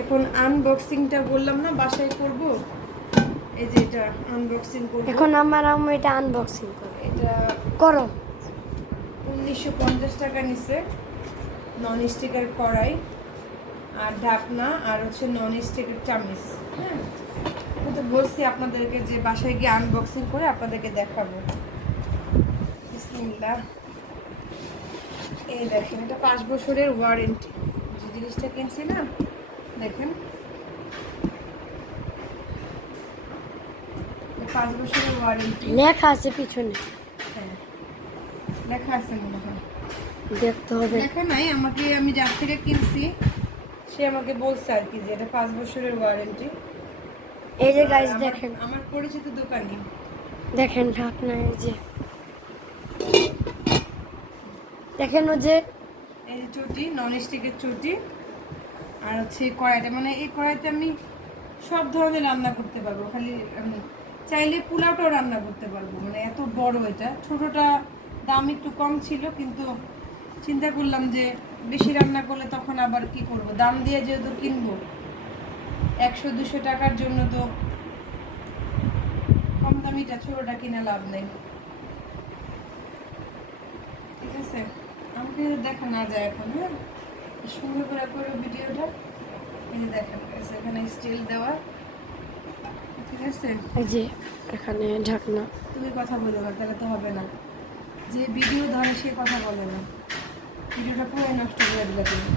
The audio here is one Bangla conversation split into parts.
এখন আনবক্সিংটা বললাম না বাসায় করব, এই যে এটা আনবক্সিং করব। এখন আমার আম্মু এটা আনবক্সিং করে। এটা করো। 1950 টাকা নিছে, নন স্টিকের কড়াই আর ঢাকনা আর হচ্ছে নন স্টিকের চামচ। হ্যাঁ, আমি তো বলছি আপনাদেরকে যে বাসায় গিয়ে আনবক্সিং করে আপনাদেরকে দেখাবো। বিসমিল্লাহ। এই দেখেন, এটা 5 বছরের ওয়ারেন্টি। যে জিনিসটা কিনছি না, দেখেন 5 বছরের ওয়ারেন্টি লেখা আছে পিছনে, হ্যাঁ লেখা আছে মনে হয়। দেখতে হবে। লেখা নাই, আমি যার থেকে কিনছি সে আমাকে বলছে আর কি যে এটা 5 বছরের ওয়ারেন্টি। এই যে গাইস দেখেন, আমার পরিচিত দোকানি। দেখেন ঢাকনা, এই যে দেখেন ও যে এই যে চুটি, নন স্টিকের চুটি আর হচ্ছে কড়াইটা, মানে এই কড়াইতে আমি সব ধরনের রান্না করতে পারবো। খালি আমি চাইলে পোলাওটাও রান্না করতে পারবো, মানে এত বড়। এটা ছোটটা দাম একটু কম ছিল, কিন্তু চিন্তা করলাম যে বেশি রান্না করলে তখন আবার কি করব, দাম দিয়ে যেহেতু কিনবো 100-200 টাকার জন্য, তো কম দামিটা ছোটটা কিনে লাভ নেই। ঠিক আছে, আমাকে দেখা না যায় এখন। হ্যাঁ, সুন্দর করে করে ভিডিওটা এই যে দেখেন, এখানে স্টিল দেওয়া। ঠিক আছে, এই যে এখানে ঢাকনা। তুমি কথা বলো না, তাহলে তো হবে না। যে ভিডিও ধরে সে কথা বলে না, ভিডিওটা পুরো নষ্ট করে দিলে তুমি।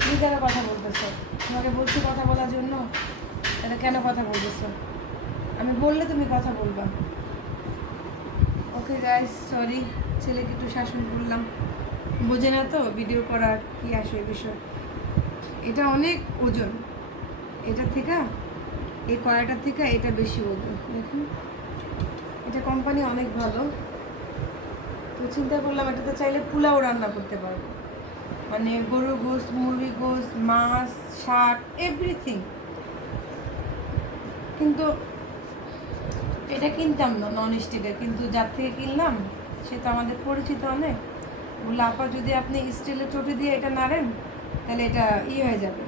তুমি কেন কথা বলতেছো? তোমাকে বলছি কথা বলার জন্য, তাহলে কেন কথা বলতেছো? আমি বললে তুমি কথা বলবা। ওকে গাইস, সরি, ছেলেকে একটু শাসন করলাম, বোঝে না তো ভিডিও করার কি আসে বিষয়। এটা অনেক ওজন, এটা থেকে এই কড়াইটার থেকে এটা বেশি ওজন। দেখুন, এটা কোম্পানি অনেক ভালো। তো চিন্তা করলাম এটাতে চাইলে পোলাও রান্না করতে পারবো, মানে গরুর গোশত, মুরগির গোশত, মাছ, শাক, এভরিথিং। কিন্তু এটা কিনতাম না নন স্টিকের, কিন্তু যার থেকে কিনলাম সে তো আমাদের পরিচিত অনেক। বললো আপা যদি আপনি স্টিলের চটি দিয়ে এটা নাড়েন তাহলে এটা হয়ে যাবে,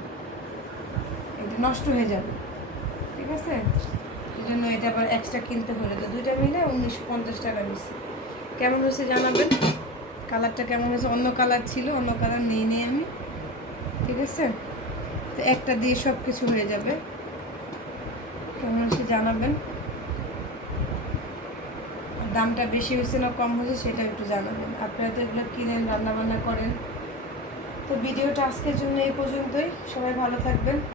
এটা নষ্ট হয়ে যাবে। ঠিক আছে, এই জন্য এটা আবার এক্সট্রা কিনতে হলো। তো দুইটা মিলে 1950 টাকা নিচ্ছে। কেমন হয়েছে জানাবেন, কালারটা কেমন হয়েছে। অন্য কালার ছিল, অন্য কালার নেই আমি। ঠিক আছে, তো একটা দিয়ে সব কিছু হয়ে যাবে। কেমন হয়েছে জানাবেন, দামটা বেশি হয়েছে না কম হয়েছে সেটা একটু জানাবেন। আপনারা তো এগুলো কিনেন, রান্নাবান্না করেন। তো ভিডিওটা আজকের জন্য এই পর্যন্তই। সবাই ভালো থাকবেন।